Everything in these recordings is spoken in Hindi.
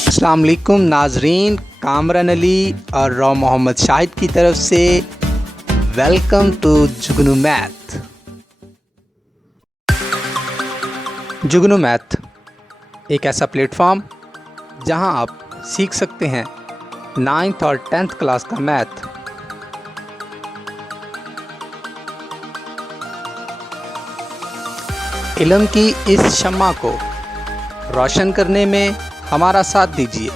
अस्सलाम वालेकुम नाजरीन, कामरान अली और रॉ मोहम्मद शाहिद की तरफ से welcome to Jugnu math. Jugnu math एक ऐसा प्लेटफॉर्म जहां आप सीख सकते हैं 9th और 10th क्लास का मैथ। इल्म की इस शम्मा को रोशन करने में हमारा साथ दीजिए।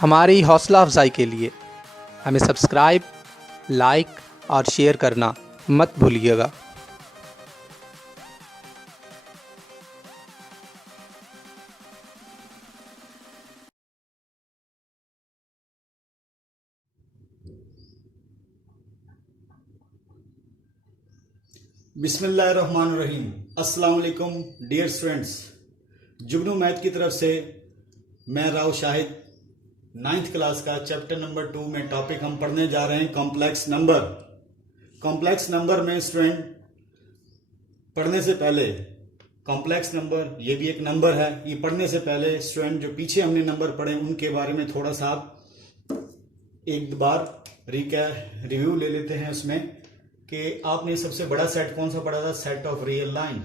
हमारी हौसला अफजाई के लिए हमें सब्सक्राइब, लाइक और शेयर करना मत भूलिएगा। बिस्मिल्लाहिर्रहमानिर्रहीम। अस्सलाम वालेकुम डियर स्टूडेंट्स, जुगनू मैथ की तरफ से मैं राव शाहिद 9th क्लास का चैप्टर नंबर 2 में टॉपिक हम पढ़ने जा रहे हैं कॉम्प्लेक्स नंबर। कॉम्प्लेक्स नंबर में स्टूडेंट पढ़ने से पहले कॉम्प्लेक्स नंबर ये भी एक नंबर है, ये पढ़ने से पहले स्टूडेंट जो पीछे हमने नंबर पढ़े उनके बारे में थोड़ा सा एक बार रिव्यू ले लेते हैं उसमें कि आपने सबसे बड़ा सेट कौन सा पढ़ा था, सेट ऑफ रियल लाइन,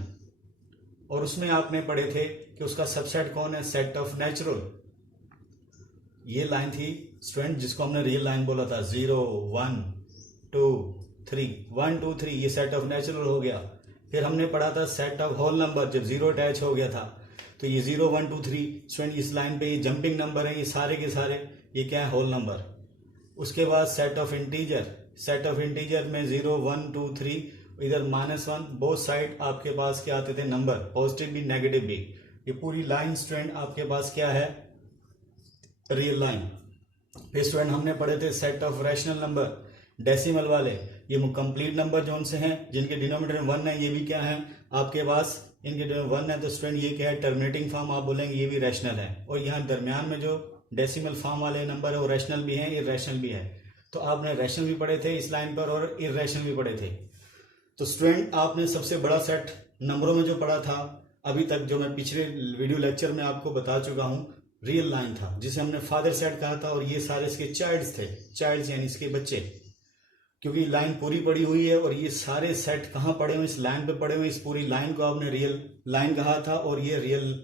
और उसमें आपने पढ़े थे कि उसका सबसेट कौन है, सेट ऑफ नेचुरल। ये लाइन थी स्टूडेंट जिसको हमने रियल लाइन बोला था, 0 1 2 3 1 2 3, ये सेट ऑफ नेचुरल हो गया। फिर हमने पढ़ा था सेट ऑफ होल नंबर, जब 0 अटैच हो गया था तो ये 0 1 2 3 स्टूडेंट इस लाइन पे ये जंपिंग नंबर है, ये सारे के सारे ये क्या है, होल नंबर। उसके बाद set of integer, set of integer में 0 1 2 3 इधर -1, बोथ साइड आपके पास क्या आते थे नंबर, पॉजिटिव भी नेगेटिव भी। ये पूरी लाइन स्टूडेंट आपके पास क्या है, रियल लाइन। फिर स्टूडेंट हमने पढ़े थे set of rational number, decimal वाले, ये कंप्लीट नंबर जो उनसे हैं जिनके डिनोमिनेटर 1 है, ये भी क्या है आपके पास, इनके डिनोमिनेटर 1 है तो स्टूडेंट ये क्या है, टर्मिनेटिंग फॉर्म आप बोलेंगे, ये भी रैशनल है। और यहाँ दरमियान में जो डेसिमल फॉर्म वाले नंबर है वो रैशनल भी है, इर्रेशनल भी है। तो आपने रैशनल भी पढ़े थे इस लाइन पर और इर्रेशनल भी पढ़े थे। तो स्टूडेंट आपने सबसे बड़ा सेट नंबरों में जो पढ़ा था अभी तक, जो मैं पिछले वीडियो लेक्चर में आपको बता चुका हूं, रियल लाइन था जिसे हमने फादर सेट कहा था, और ये सारे इसके चाइल्ड्स थे, चाइल्ड्स यानी इसके बच्चे, क्योंकि लाइन पूरी पड़ी हुई है और ये सारे सेट कहाँ पड़े हुए, इस लाइन पे पड़े हुए। इस पूरी लाइन को आपने रियल लाइन कहा था, और ये रियल,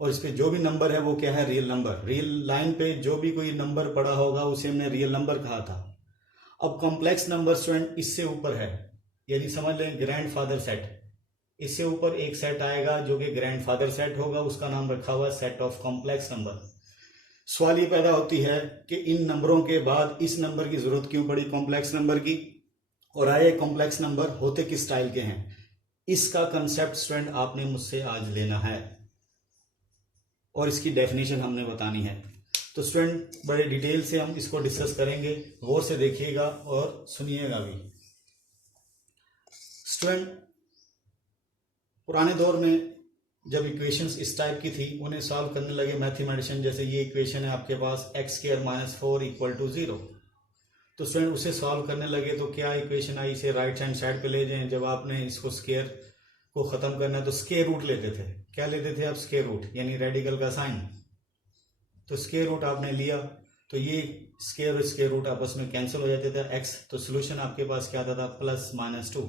और इस पे जो भी नंबर है वो क्या है, रियल नंबर। रियल लाइन पे जो भी कोई नंबर पड़ा होगा उसे हमने रियल नंबर कहा था। अब कॉम्प्लेक्स नंबर स्टूडेंट इससे ऊपर है, यदि समझ लें ग्रैंडफादर सेट, इससे ऊपर एक सेट आएगा जो कि ग्रैंडफादर सेट होगा, उसका नाम रखा हुआ सेट ऑफ कॉम्प्लेक्स नंबर। सवाल ये पैदा होती है कि इन नंबरों के बाद इस नंबर की जरूरत क्यों पड़ी कॉम्प्लेक्स नंबर की, और आए कॉम्प्लेक्स नंबर होते किस स्टाइल के हैं। इसका कंसेप्ट स्टूडेंट आपने मुझसे आज लेना है और इसकी डेफिनेशन हमने बतानी है। तो स्टूडेंट बड़े डिटेल से हम इसको डिस्कस करेंगे, गौर से देखिएगा और सुनिएगा भी। स्टूडेंट पुराने दौर में जब इक्वेशंस इस टाइप की थी उन्हें सॉल्व करने लगे मैथमेटिशियन, जैसे ये इक्वेशन है आपके पास x² - 4 = 0, तो स्टूडेंट उसे सॉल्व करने लगे तो क्या इक्वेशन आई, इसे राइट हैंड साइड पे ले जाएं। जब आपने इसको स्क्वायर को खत्म करना है तो स्क्वायर रूट लेते थे। क्या लेते थे आप, स्क्वायर रूट, यानी रेडिकल का साइन। तो स्क्वायर रूट आपने लिया तो ये स्क्वायर और स्क्वायर रूट आपस में कैंसिल हो जाते थे, x, तो सोल्यूशन आपके पास क्या आता था, +-2।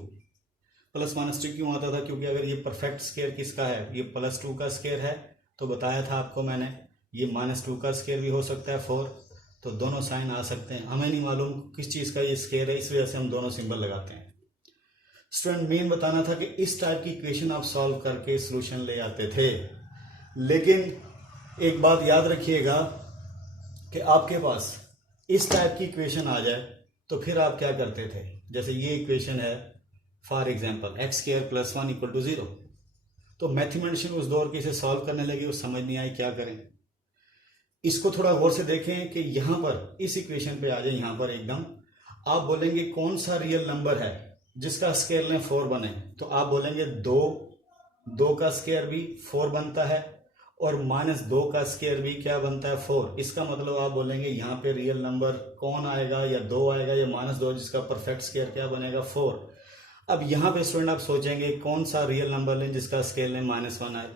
+-2 क्यों आता था, क्योंकि अगर ये परफेक्ट स्क्वायर किसका है, ये +2 का स्क्वायर है, तो बताया था आपको मैंने ये -2 का स्क्वायर भी हो सकता है 4, तो दोनों साइन आ सकते हैं। हमें नहीं मालूम किस चीज का ये स्क्वायर है, इस वजह से हम दोनों सिंबल लगाते हैं। स्टूडेंट मेन बताना था कि इस टाइप की इक्वेशन आप सॉल्व करके सोल्यूशन ले आते थे, लेकिन एक बात याद रखिएगा कि आपके पास इस टाइप की इक्वेशन आ जाए तो फिर आप क्या करते थे। जैसे ये इक्वेशन है फॉर एग्जांपल x² + 1 = 0, तो मैथमेटिशियन उस दौर के इसे सॉल्व करने लगे, वो समझ नहीं आई क्या करें। इसको थोड़ा गौर से देखें कि यहां पर इस इक्वेशन पे आ जाए, यहां पर एकदम आप बोलेंगे कौन सा रियल नंबर है जिसका स्क्वायर लें 4 बने, तो आप बोलेंगे 2 का स्क्वायर भी 4 बनता है, और -2 का स्क्वायर भी क्या बनता है 4। इसका मतलब आप बोलेंगे यहाँ पे रियल नंबर कौन आएगा, या 2 आएगा या -2, जिसका परफेक्ट स्क्वायर क्या बनेगा 4। अब यहाँ पे स्टूडेंट आप सोचेंगे कौन सा रियल नंबर लें जिसका स्क्वायर लें -1 आए।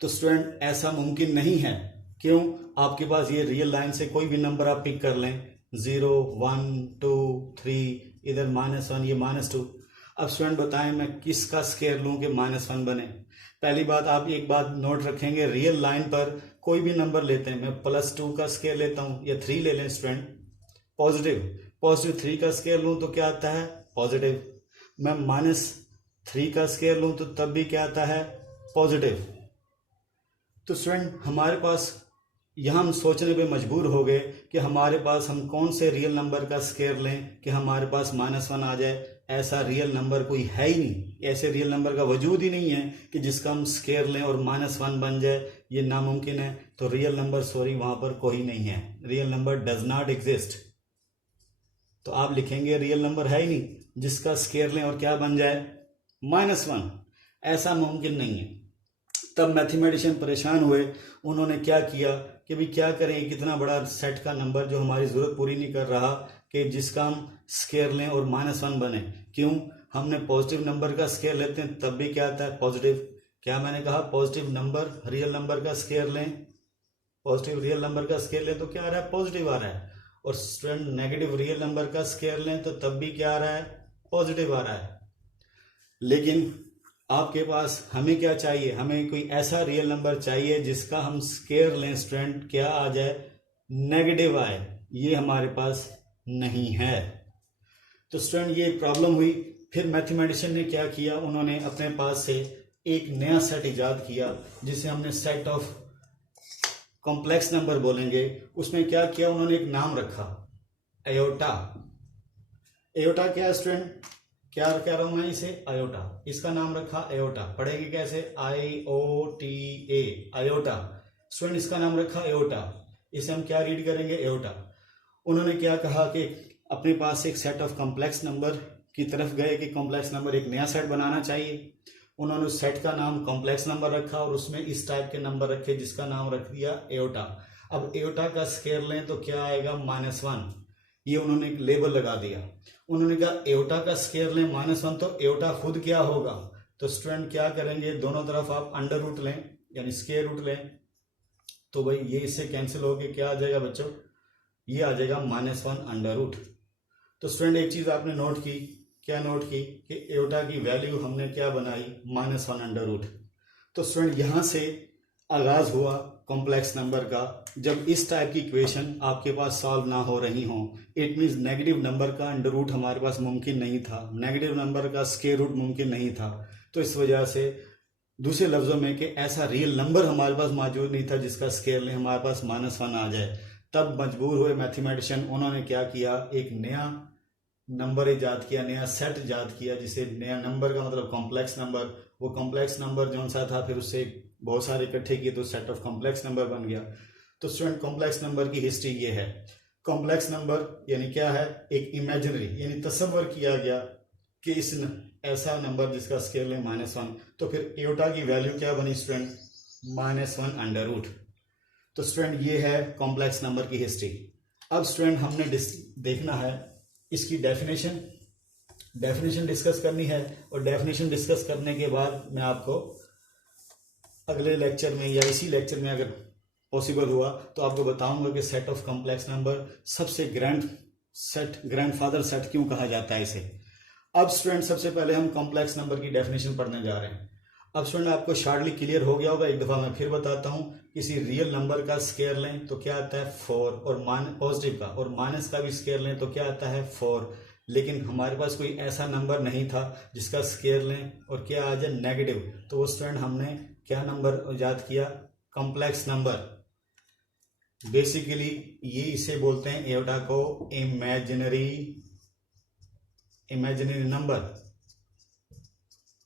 तो स्टूडेंट ऐसा मुमकिन नहीं है। क्यों? आपके पास ये रियल लाइन से कोई भी नंबर आप पिक कर लें, 0, 1, 2, 3, इधर -1, ये -2। अब स्टूडेंट बताएं मैं किसका स्क्वायर लूं कि -1 बने। पहली बात आप एक बात नोट रखेंगे, रियल लाइन पर कोई भी नंबर लेते हैं, मैं +2 का स्क्वायर लेता हूं या 3 ले लें स्टूडेंट, पॉजिटिव 3 का स्क्वायर लूं तो क्या आता है पॉजिटिव। मैं -3 का स्क्वायर लूं तो तब भी क्या आता है पॉजिटिव। तो स्टूडेंट हमारे पास यहाँ हम सोचने पे मजबूर हो गए कि हमारे पास हम कौन से रियल नंबर का स्क्वायर लें कि हमारे पास -1 आ जाए। ऐसा रियल नंबर कोई है ही नहीं, ऐसे रियल नंबर का वजूद ही नहीं है कि जिसका हम स्क्वायर लें और -1 बन जाए, ये नामुमकिन है। तो रियल नंबर सॉरी वहां पर कोई नहीं है, real number does not exist. तो आप लिखेंगे रियल नंबर है ही नहीं जिसका स्क्वायर लें और क्या बन जाए -1, ऐसा मुमकिन नहीं है। तब मैथमेटिशियन परेशान हुए, उन्होंने क्या किया कि भाई क्या करें, कितना बड़ा सेट का नंबर जो हमारी ज़रूरत पूरी नहीं कर रहा कि जिसका हम स्क्वायर लें और -1 बने। क्यों? हमने पॉजिटिव नंबर का स्क्वायर लेते हैं तब भी क्या आता है पॉजिटिव। क्या मैंने कहा? पॉजिटिव नंबर रियल नंबर का स्क्वायर लें, पॉजिटिव रियल नंबर का स्क्वायर लें तो क्या आ रहा है पॉजिटिव आ रहा है। और स्टूडेंट नेगेटिव रियल नंबर का स्क्वायर लें तो तब भी क्या आ रहा है पॉजिटिव आ रहा है। लेकिन आपके पास हमें क्या चाहिए, हमें कोई ऐसा रियल नंबर चाहिए जिसका हम स्क्वायर लें स्टूडेंट क्या आ जाए नेगेटिव आए। ये हमारे पास नहीं है। तो स्टूडेंट ये प्रॉब्लम हुई। फिर मैथमेटिशियन ने क्या किया, उन्होंने अपने पास से एक नया सेट इजाद किया जिसे हमने सेट ऑफ कॉम्प्लेक्स नंबर बोलेंगे। उसमें क्या किया, उन्होंने एक नाम रखा आयोटा। आयोटा क्या है स्टूडेंट, क्या कह रहा हूं मैं इसे आयोटा, इसका नाम रखा आयोटा। पढ़ेंगे कैसे IOTA आयोटा। स्टूडेंट इसका नाम रखा आयोटा, इसे हम क्या रीड करेंगे आयोटा। उन्होंने क्या कहा कि अपने पास एक सेट ऑफ कॉम्प्लेक्स नंबर की तरफ गए कि कॉम्प्लेक्स नंबर एक नया सेट बनाना चाहिए। उन्होंने उस सेट का नाम कॉम्प्लेक्स नंबर रखा और उसमें इस टाइप के नंबर रखे जिसका नाम रख दिया आयोटा। अब आयोटा का स्क्वायर लें तो क्या आएगा -1, ये उन्होंने एक लेबल लगा दिया। उन्होंने कहा एयोटा का स्क्वायर लें -1 तो एयोटा खुद क्या होगा। तो स्टूडेंट क्या करेंगे, दोनों तरफ आप अंडर रूट लें यानी स्क्वायर रूट लें तो भाई ये इससे कैंसिल होके क्या आ जाएगा बच्चों, ये आ जाएगा -1 अंडर रूट। तो स्टूडेंट एक चीज आपने नोट की, क्या नोट की कि एयोटा की वैल्यू हमने क्या बनाई -1 अंडर रूट। तो स्टूडेंट यहां से आगाज हुआ कॉम्प्लेक्स नंबर का। जब इस टाइप की इक्वेशन आपके पास सॉल्व ना हो रही हो, इट मीन्स नेगेटिव नंबर का अंडर रूट हमारे पास मुमकिन नहीं था, नेगेटिव नंबर का स्क्वायर रूट मुमकिन नहीं था। तो इस वजह से दूसरे लफ्जों में कि ऐसा रियल नंबर हमारे पास मौजूद नहीं था जिसका स्क्वायर लें हमारे पास -1 आ जाए। तब मजबूर हुए मैथमेटिशियन, उन्होंने क्या किया, एक नया नंबर इजाद किया, नया सेट इजाद किया जिसे नया नंबर का मतलब कॉम्प्लेक्स नंबर। वो कॉम्प्लेक्स नंबर जो सा था फिर उससे बहुत सारे इकट्ठे किए तो सेट ऑफ कॉम्प्लेक्स नंबर बन गया। तो स्टूडेंट कॉम्प्लेक्स नंबर की हिस्ट्री ये है। कॉम्प्लेक्स नंबर यानी क्या है, एक इमेजिनरी यानी तस्वर किया गया कि इस ऐसा नंबर जिसका स्क्वायर लें -1 तो फिर एयोटा की वैल्यू क्या बनी स्टूडेंट -1 अंडर रूट। तो स्टूडेंट ये है कॉम्प्लेक्स नंबर की हिस्ट्री। अब स्टूडेंट हमने देखना है इसकी डेफिनेशन डिस्कस करनी है और डेफिनेशन डिस्कस करने के बाद मैं आपको अगले लेक्चर में या इसी लेक्चर में अगर पॉसिबल हुआ तो आपको बताऊंगा कि सेट ऑफ कॉम्प्लेक्स नंबर सबसे ग्रैंडफादर सेट क्यों कहा जाता है इसे। अब स्टूडेंट सबसे पहले हम कॉम्प्लेक्स नंबर की डेफिनेशन पढ़ने जा रहे हैं। अब स्टूडेंट आपको शार्टली क्लियर हो गया होगा, एक दफा मैं फिर बताता हूं। किसी रियल नंबर का स्क्वायर लें तो क्या आता है 4 और पॉजिटिव का और माइनस का भी स्क्वायर लें तो क्या आता है 4। लेकिन हमारे पास कोई ऐसा नंबर नहीं था जिसका स्क्वायर लें और क्या आ जाए नेगेटिव। तो वो स्टूडेंट हमने क्या नंबर इजाद किया, कॉम्प्लेक्स नंबर। बेसिकली ये इसे बोलते हैं एयोटा को इमेजिनरी नंबर,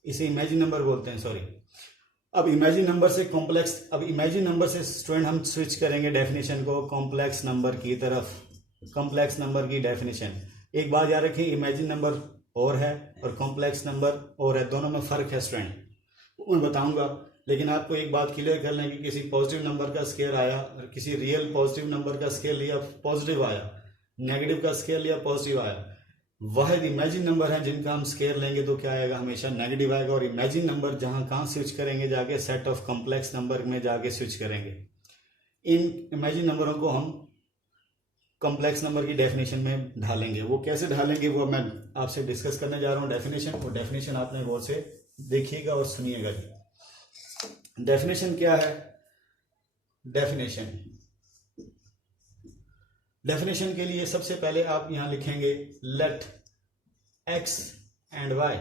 इसे इमेजिन नंबर बोलते हैं, सॉरी। अब इमेजिन नंबर से कॉम्प्लेक्स, अब इमेजिन नंबर से स्टूडेंट हम स्विच करेंगे डेफिनेशन को कॉम्प्लेक्स नंबर की तरफ। कॉम्प्लेक्स नंबर की डेफिनेशन, एक बात याद रखें, इमेजिन नंबर और है और कॉम्प्लेक्स नंबर और है, दोनों में फर्क है स्टूडेंट। मैं बताऊंगा लेकिन आपको एक बात क्लियर कर लें कि किसी पॉजिटिव नंबर का स्केयर आया और किसी रियल पॉजिटिव नंबर का स्केयर लिया पॉजिटिव आया, नेगेटिव का स्केयर लिया पॉजिटिव आया, वाहिद इमेजिन नंबर है जिनका हम स्केयर लेंगे तो क्या आएगा, हमेशा नेगेटिव आएगा। और इमेजिन नंबर जहां कहां स्विच करेंगे, जाके सेट ऑफ कॉम्प्लेक्स नंबर में जाके स्विच करेंगे। इन इमेजिन नंबरों को हम कॉम्प्लेक्स नंबर की डेफिनेशन में ढालेंगे। वो कैसे ढालेंगे वो मैं आपसे डिस्कस करने जा रहा हूँ डेफिनेशन। और डेफिनेशन आपने गौर से देखिएगा और सुनिएगा। डेफिनेशन क्या है? डेफिनेशन के लिए सबसे पहले आप यहां लिखेंगे let x and y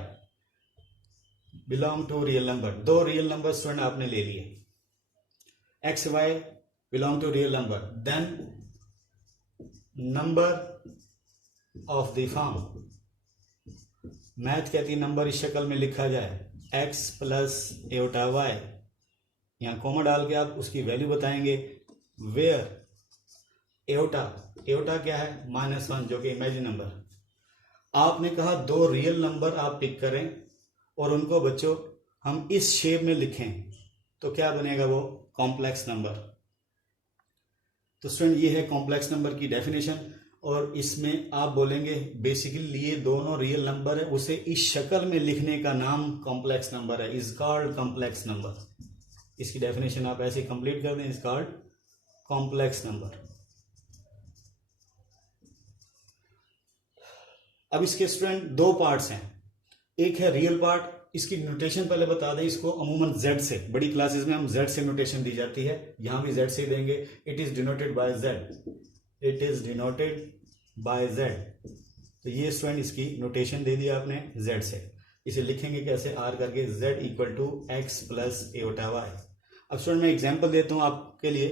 belong to real number. दो रियल नंबर स्टूडेंट आपने ले लिए, x y belong to real number, then number of the form. Math कहती है नंबर इस शक्ल में लिखा जाए x प्लस एटा y, यहां कॉमा डाल के आप उसकी वैल्यू बताएंगे। वेयर एटा क्या है? -1, जो कि इमेजिन नंबर। आपने कहा दो रियल नंबर आप पिक करें और उनको बच्चों हम इस शेप में लिखें तो क्या बनेगा? वो कॉम्प्लेक्स नंबर। तो स्टूडेंट ये है कॉम्प्लेक्स नंबर की डेफिनेशन। और इसमें आप बोलेंगे बेसिकली ये दोनों रियल नंबर है, उसे इस शक्ल में लिखने का नाम कॉम्प्लेक्स नंबर है, इज कॉल्ड कॉम्प्लेक्स नंबर। इसकी डेफिनेशन आप ऐसे कंप्लीट कर दें, इज कॉल्ड कॉम्प्लेक्स नंबर। अब इसके स्टूडेंट दो पार्ट्स हैं, एक है रियल पार्ट। इसकी नोटेशन पहले बता दें, इसको अमूमन Z से, बड़ी क्लासेस में हम Z से नोटेशन दी जाती है, यहां भी Z से देंगे। It is denoted by Z, it is denoted by Z। तो ये स्टूडेंट इसकी नोटेशन दे दिया आपने Z से। इसे लिखेंगे कैसे? R करके, Z equal to x plus eta y। अब स्टूडेंट मैं एग्जाम्पल देता हूं आपके लिए।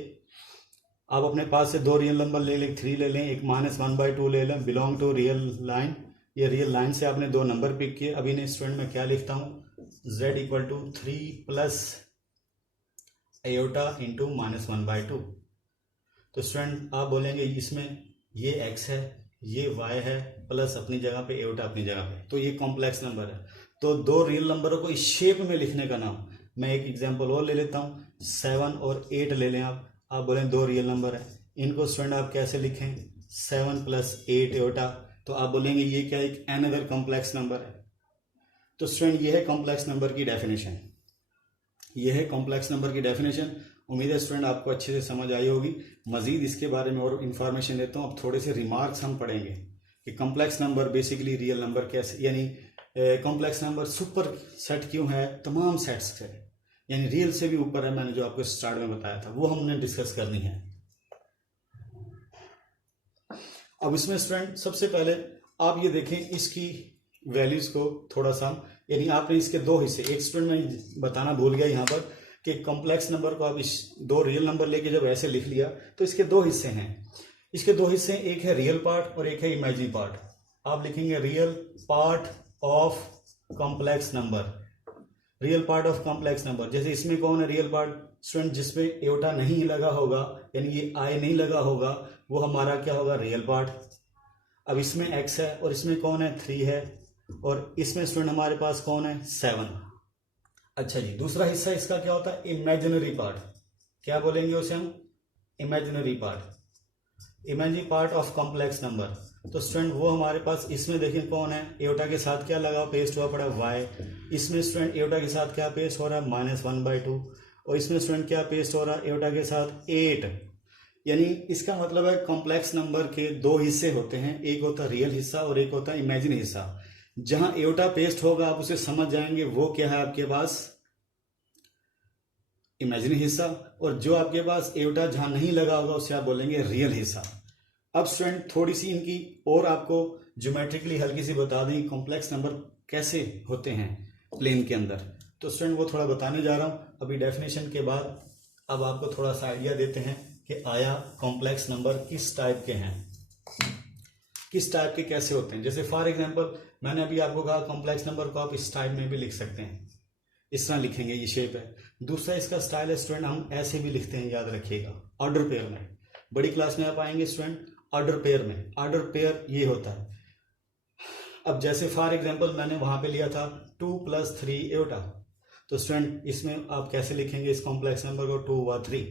आप अपने पास से दो रियल नंबर ले लें, 3 ले लें, एक -1/2 ले लें, बिलोंग टू रियल लाइन। ये रियल लाइन से आपने दो नंबर पिक किए। अभी ने स्टूडेंट में क्या लिखता हूं? Z equal to 3 plus iota into -1/2। तो स्टूडेंट आप बोलेंगे इसमें ये x है, ये y है, प्लस अपनी जगह पे एटा अपनी जगह पे, तो ये कॉम्प्लेक्स नंबर है। तो दो रियल नंबरों को इस शेप में लिखने का नाम, मैं एक एग्जांपल और ले लेता हूं, 7 और 8 ले लें आप बोलें दो रियल नंबर है, इनको स्टूडेंट आप कैसे लिखें? 7 प्लस 8 एटा। तो आप बोलेंगे ये क्या? एक अनदर कॉम्प्लेक्स नंबर है। तो स्टूडेंट ये है कॉम्प्लेक्स नंबर की डेफिनेशन, ये है कॉम्प्लेक्स नंबर की डेफिनेशन। उम्मीद है स्टूडेंट आपको अच्छे से समझ आई होगी। मजीद इसके बारे में और इन्फॉर्मेशन देता हूँ। अब थोड़े से रिमार्क्स हम पढ़ेंगे कि complex number basically real number कैसे, यानी कॉम्प्लेक्स नंबर सुपर सेट क्यों है तमाम सेट्स से, यानी रियल से भी ऊपर है। मैंने जो आपको स्टार्ट में बताया था वो हमने डिस्कस करनी है। अब इसमें स्टूडेंट सबसे पहले आप ये देखें इसकी वैल्यूज को थोड़ा सा, यानी आपने इसके दो हिस्से, एक स्टूडेंट मैं बताना भूल गया यहाँ पर कि कॉम्प्लेक्स नंबर को आप इस दो रियल नंबर लेके जब ऐसे लिख लिया तो इसके दो हिस्से हैं। इसके दो हिस्से, एक है रियल पार्ट और एक है इमेजिन पार्ट। आप लिखेंगे real part of complex number, real part of complex number. जैसे इसमें कौन है रियल पार्ट? स्टूडेंट जिसपे एटा नहीं लगा होगा, यानी ये आई नहीं लगा होगा, वो हमारा क्या होगा? Real part. अब इसमें x है और इसमें कौन है? 3 है, और इसमें स्टूडेंट हमारे पास कौन है? 7। अच्छा जी, दूसरा हिस्सा इसका क्या होता है? Imaginary part. क्या बोलेंगे उसे हम? Imaginary part, imaginary part of complex number. तो स्टूडेंट वो हमारे पास इसमें देखें कौन है? एटा के साथ क्या लगा पेस्ट हुआ पड़ा? y। इसमें स्टूडेंट एटा के साथ क्या पेस्ट हो रहा है? -1/2। और इसमें स्टूडेंट क्या पेस्ट हो रहा है? एटा के साथ 8। यानी इसका मतलब है कॉम्प्लेक्स नंबर के दो हिस्से होते हैं, एक होता है रियल हिस्सा और एक होता है इमेजिन हिस्सा। जहां एटा पेस्ट होगा आप उसे समझ जाएंगे वो क्या है आपके पास? इमेजिन हिस्सा। और जो आपके पास एटा जहां नहीं लगा होगा उसे आप बोलेंगे रियल हिस्सा। अब स्टूडेंट थोड़ी सी इनकी और आपको ज्योमेट्रिकली हल्की सी बता दें कॉम्प्लेक्स नंबर कैसे होते हैं प्लेन के अंदर। तो स्टूडेंट वो थोड़ा बताने जा रहा हूं अभी डेफिनेशन के बाद। अब आपको थोड़ा सा आइडिया देते हैं कि आया कॉम्प्लेक्स नंबर किस टाइप के हैं, किस टाइप के कैसे होते हैं। जैसे फॉर एग्जांपल मैंने अभी आपको कहा कॉम्प्लेक्स नंबर को आप इस टाइप में भी लिख सकते हैं, इस तरह लिखेंगे, ये शेप है। दूसरा इसका स्टाइल है स्टूडेंट हम ऐसे भी लिखते हैं, याद रखिएगा, ऑर्डर पेयर में। बड़ी क्लास में आप आएंगे स्टूडेंट ऑर्डर पेयर में, ऑर्डर पेयर ये होता है। अब जैसे फॉर एग्जांपल मैंने वहां पे लिया था 2 + 3 एटा, तो स्टूडेंट इसमें आप कैसे लिखेंगे इस कॉम्प्लेक्स नंबर को, 2 व 3।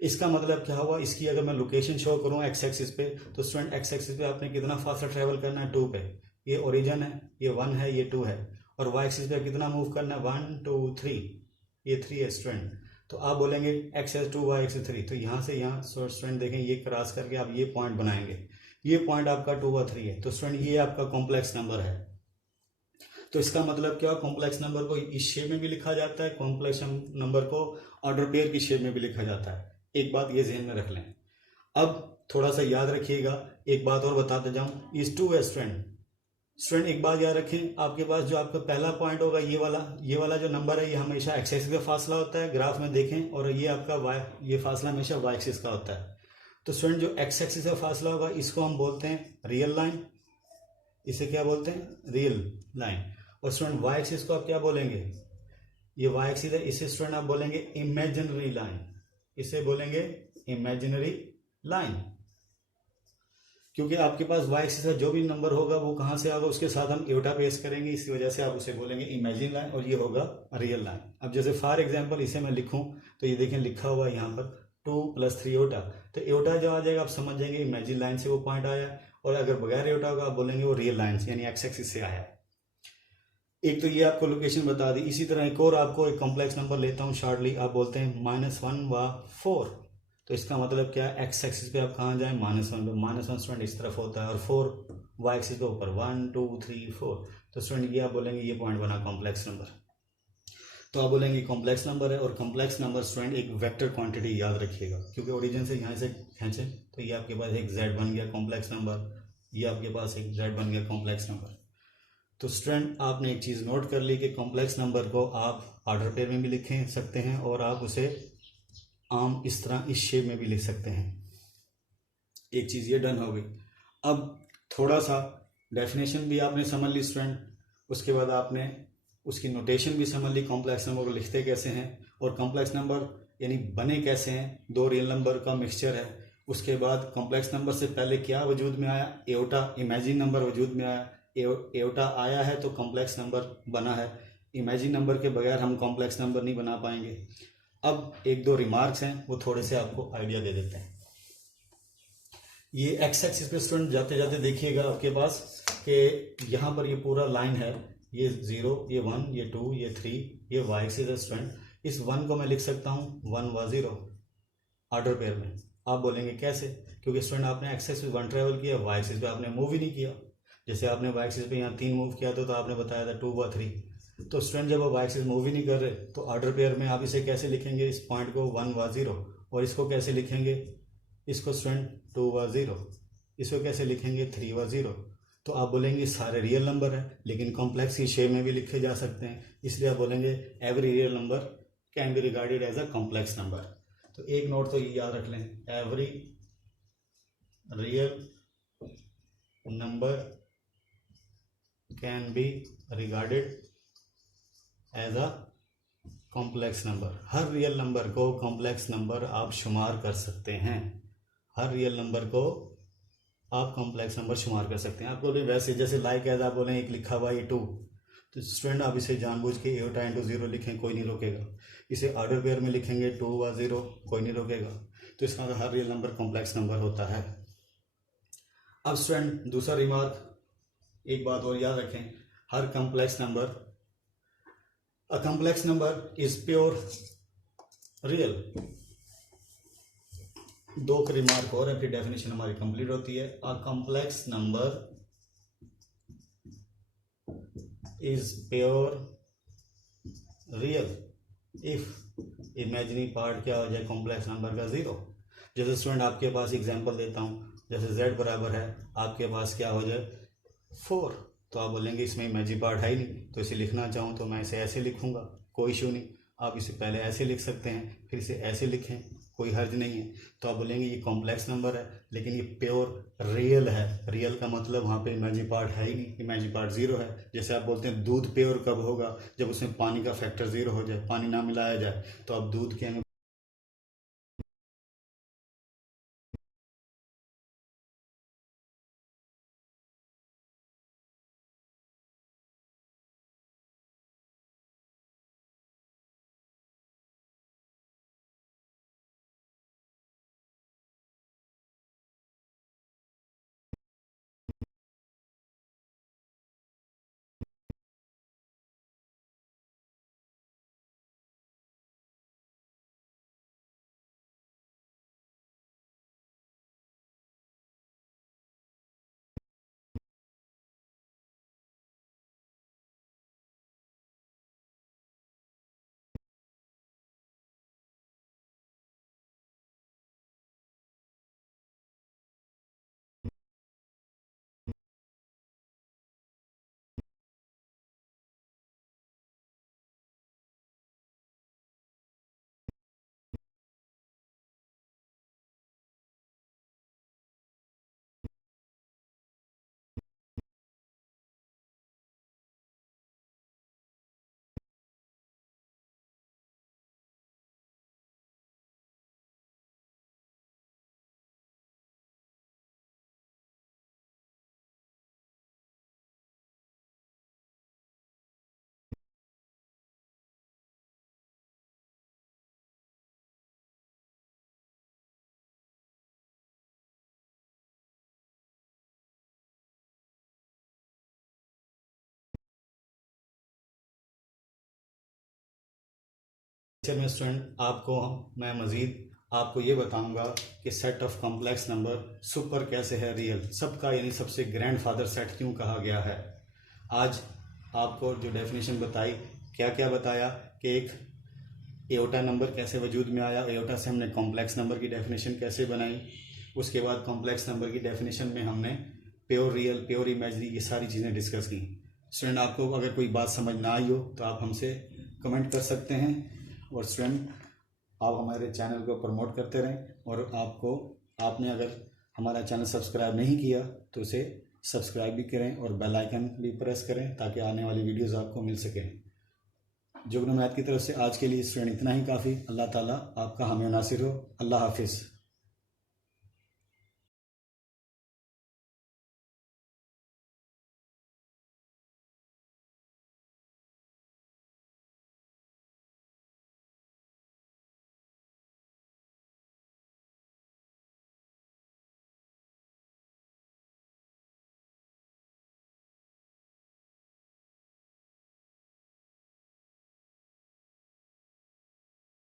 इसका मतलब क्या हुआ, इसकी अगर मैं लोकेशन शो करूँ एक्स एक्सिस पे, तो स्टूडेंट एक्स एक्सिस पे आपने कितना फासला ट्रेवल करना है, 2 पे। ये ओरिजिन है, ये 1 है, ये 2 है। और वाई एक्सिस पे कितना मूव करना है, 1 2 3, ये 3 है स्टूडेंट। तो आप बोलेंगे एक्स एस 2 वाई एक्स 3, तो यहाँ से यहाँ स्टूडेंट देखें ये क्रॉस करके आप ये पॉइंट बनाएंगे, ये पॉइंट आपका 2 व 3 है। तो स्टूडेंट ये आपका कॉम्प्लेक्स नंबर है। तो इसका मतलब क्या, कॉम्प्लेक्स नंबर को इस शेप में भी लिखा जाता है, कॉम्प्लेक्स नंबर को ऑर्डर पेयर की शेप में भी लिखा जाता है। एक बात ये ध्यान में रख लें। अब थोड़ा सा याद रखिएगा, एक बात और बताते जाऊं, इस 2 है स्टूडेंट। स्टूडेंट एक बात याद रखें, आपके पास जो आपका पहला पॉइंट होगा ये वाला जो नंबर है, ये हमेशा एक्स एक्सिस का फासला होता है, ग्राफ में देखें। और ये आपका वाई, ये फासला हमेशा वाई एक्सिस का होता है। तो स्टूडेंट जो एक्स एक्सिस का फासला होगा इसको हम बोलते हैं रियल लाइन, इसे क्या बोलते हैं, रियल लाइन। और स्टूडेंट वाई एक्सिस को आप क्या बोलेंगे, ये वाई एक्सिस है, इसे स्टूडेंट आप बोलेंगे इमेजिनरी लाइन, इसे बोलेंगे इमेजिनरी लाइन। क्योंकि आपके पास वाई एक्सिस का जो भी नंबर होगा वो कहाँ से आएगा, उसके साथ हम एटा पेश करेंगे, इसी वजह से आप उसे बोलेंगे इमेजिन लाइन, और ये होगा रियल लाइन। अब जैसे फॉर एग्जांपल इसे मैं लिखूं, तो ये देखें लिखा हुआ है यहाँ पर 2 + 3 एटा। तो एटा जो आ जाएगा आप समझ जाएंगे इमेजिन लाइन से वो पॉइंट आया, और अगर बगैर एटा होगा आप बोलेंगे वो रियल लाइन से, यानी एक्स एक्सिस से आया। एक तो ये आपको लोकेशन बता दी। इसी तरह एक और आपको एक कॉम्प्लेक्स नंबर लेता हूँ शॉर्टली, आप बोलते हैं -1 व 4। तो इसका मतलब क्या है, एक्स एक्सिस पे आप कहाँ जाएं, -1 पे। -1 स्टूडेंट इस तरफ होता है, और 4 वाई एक्सिस पे ऊपर, 1 2 3 4। तो स्टूडेंट ये आप बोलेंगे ये पॉइंट बना कॉम्प्लेक्स नंबर। तो आप बोलेंगे कॉम्प्लेक्स नंबर है। और कॉम्प्लेक्स नंबर स्टूडेंट एक वेक्टर क्वांटिटी याद रखिएगा, क्योंकि ओरिजिन से यहाँ से खींचे तो ये आपके पास एक जेड बन गया कॉम्प्लेक्स नंबर, ये आपके पास एक जेड बन गया कॉम्प्लेक्स नंबर। तो स्टूडेंट आपने एक चीज़ नोट कर ली कि कॉम्प्लेक्स नंबर को आप ऑर्डर पेयर में भी लिख सकते हैं, और आप उसे आम इस तरह इस शेप में भी लिख सकते हैं। एक चीज़ ये डन हो गई। अब थोड़ा सा डेफिनेशन भी आपने समझ ली स्टूडेंट, उसके बाद आपने उसकी नोटेशन भी समझ ली, कॉम्प्लेक्स नंबर को लिखते कैसे हैं, और कॉम्प्लेक्स नंबर यानी बने कैसे हैं, 2 रियल नंबर का मिक्सचर है। उसके बाद कॉम्प्लेक्स नंबर से पहले क्या वजूद में आया, एओटा, इमेजिन नंबर वजूद में आया। एओटा आया है तो कॉम्प्लेक्स नंबर बना है। इमेजिन नंबर के बगैर हम कॉम्प्लेक्स नंबर नहीं बना पाएंगे। अब 1-2 रिमार्क्स हैं, वो थोड़े से आपको आइडिया दे देते हैं। ये एक्स एक्सिस पे स्टूडेंट जाते जाते देखिएगा आपके पास कि यहाँ पर ये पूरा लाइन है, ये 0, ये 1, ये 2, ये 3, ये वाई एक्सिस है स्टूडेंट। इस 1 को मैं लिख सकता हूँ 1 व 0 ऑर्डर पेयर में। आप बोलेंगे कैसे, क्योंकि स्टूडेंट आपने एक्स एक्सिस पे 1 ट्रेवल किया, वाई एक्सिस पे आपने मूव ही नहीं किया। जैसे आपने वाई एक्सिस पे यहाँ 3 मूव किया था, तो आपने बताया था 2 व 3। तो स्टूडेंट जब आप वाई एक्सिस मूव ही नहीं कर रहे, तो ऑर्डर पेयर में आप इसे कैसे लिखेंगे, इस पॉइंट को 1 व 0, और इसको कैसे लिखेंगे, इसको स्टूडेंट 2 व 0, इसको कैसे लिखेंगे 3 व 0। तो आप बोलेंगे सारे रियल नंबर है, लेकिन कॉम्प्लेक्स की शेप में भी लिखे जा सकते हैं, इसलिए आप बोलेंगे every real number can be regarded as a complex number. तो एक नोट तो ये याद रख लें, every real number can be regarded as a complex number. हर रियल नंबर को कॉम्प्लेक्स नंबर आप शुमार कर सकते हैं, हर रियल नंबर को आप कॉम्प्लेक्स नंबर शुमार कर सकते हैं। आपको भी वैसे जैसे लाइक एज आप बोलें एक लिखा हुआ ये 2, तो स्टूडेंट आप इसे जानबूझ के एटा इंटू 0 लिखें, कोई नहीं रोकेगा। इसे ऑर्डर पेयर में लिखेंगे 2 व 0, कोई नहीं रोकेगा। तो इसका मतलब हर रियल नंबर कॉम्प्लेक्स नंबर होता है। अब स्टूडेंट दूसरा रिमार्क, एक बात और याद रखें, हर complex number, a complex number is pure real. 2 का रिमार्क और है, फिर डेफिनेशन हमारी कंप्लीट होती है। अ complex number is pure real if imaginary part क्या हो जाए कॉम्प्लेक्स नंबर का 0। जैसे स्टूडेंट आपके पास एग्जांपल देता हूँ, जैसे z बराबर है आपके पास क्या हो जाए 4, तो आप बोलेंगे इसमें इमेजिनरी पार्ट है ही नहीं, तो इसे लिखना चाहूँ तो मैं इसे ऐसे लिखूंगा, कोई इशू नहीं। आप इसे पहले ऐसे लिख सकते हैं, फिर इसे ऐसे लिखें, कोई हर्ज नहीं है। तो आप बोलेंगे ये कॉम्प्लेक्स नंबर है, लेकिन ये प्योर रियल है। रियल का मतलब वहाँ पे इमेजिनरी पार्ट है ही नहीं, इमेजिनरी पार्ट 0 है। जैसे आप बोलते हैं दूध प्योर कब होगा, जब उसमें पानी का फैक्टर 0 हो जाए, पानी ना मिलाया जाए, तो आप दूध के लेक्चर में स्टूडेंट मैं मज़ीद आपको ये बताऊंगा कि set of complex number super कैसे है रियल, सबका यानी सबसे ग्रैंडफादर सेट क्यों कहा गया है। आज आपको जो डेफिनेशन बताई, क्या क्या बताया कि एक एओटा नंबर कैसे वजूद में आया, एओटा से हमने कॉम्प्लेक्स नंबर की डेफिनेशन कैसे बनाई, उसके बाद कॉम्प्लेक्स नंबर की डेफिनेशन में हमने प्योर रियल, प्योर इमेजिनरी, ये सारी चीज़ें डिस्कस की। स्टूडेंट आपको अगर कोई बात समझ ना आई हो तो आप हमसे कमेंट कर सकते हैं, और स्टूडेंट आप हमारे चैनल को प्रमोट करते रहें, और आपने अगर हमारा चैनल सब्सक्राइब नहीं किया तो उसे सब्सक्राइब भी करें और बेल आइकन भी प्रेस करें ताकि आने वाली वीडियोस आपको मिल सकें। जुगनू मैथ की तरफ से आज के लिए स्टूडेंट इतना ही काफ़ी। अल्लाह ताला आपका हामी नासिर हो। अल्लाह हाफिज़।